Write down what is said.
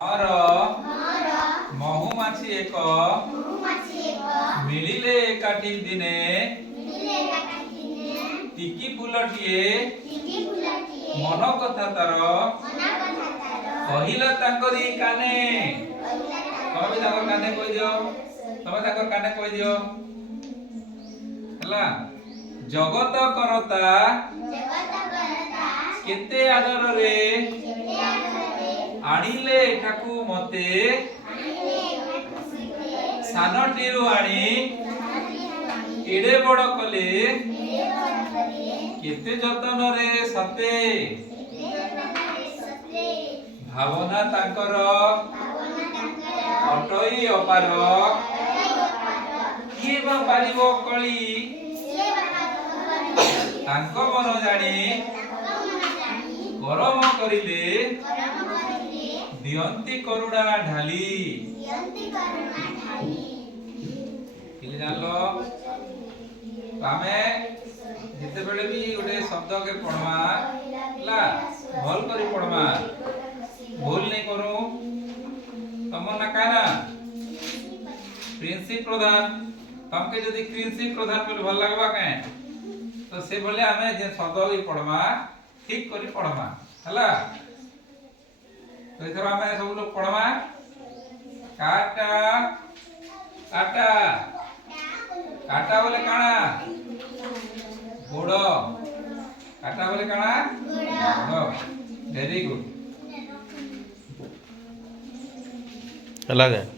ମୋର ମହୁମାଛି ଏକ ମିଳିଲେ ଏକାଠି ଦିନେ ଟିକି ଫୁଲଟିଏ ମନ କଥା ତାର କହିଲା ତାଙ୍କରି କାନେ। ତମେ ବି ତାଙ୍କର କାନେ କହିଦିଅ, ତମେ ତାଙ୍କର କାନେ କହିଦିଅ ହେଲା। ଜଗତ କରତା କେତେ ଆଦରରେ ଆଣିଲେ ଏଠାକୁ ମତେ ସାନଟିରୁ ଆଣି ଏଡେ ବଡ଼ କଲେ କେତେ ଯତନରେ ସତେ। ଭାବନା ତାଙ୍କର ଅଟଇ ଅପାର କିଏ ବା ପାରିବ କଳି। ତାଙ୍କ ମନ ଜାଣି ଗରମ କରିଲେ ଦିଅନ୍ତି କରୁଣା ଢାଲି। ଜାଣିଲ ଆମେ ଯେତେବେଳେ ବି ଗୋଟେ ଶବ୍ଦ के पढ़वा ला भल करी पढ़वा, भूल नहीं करू। तम ना काना प्रिंसिप प्रधान, तमके जदी प्रिंसिप प्रधान बोले भल लगवा के तो से बोले हमें जे शब्द भी पढ़वा ठीक करी पढ़वा हला। तो इधर हमें सब लोग पढ़वा काटा काटा काटा बोले काना गोड़, काटा बोले काना गोड़। Very good. अलग है।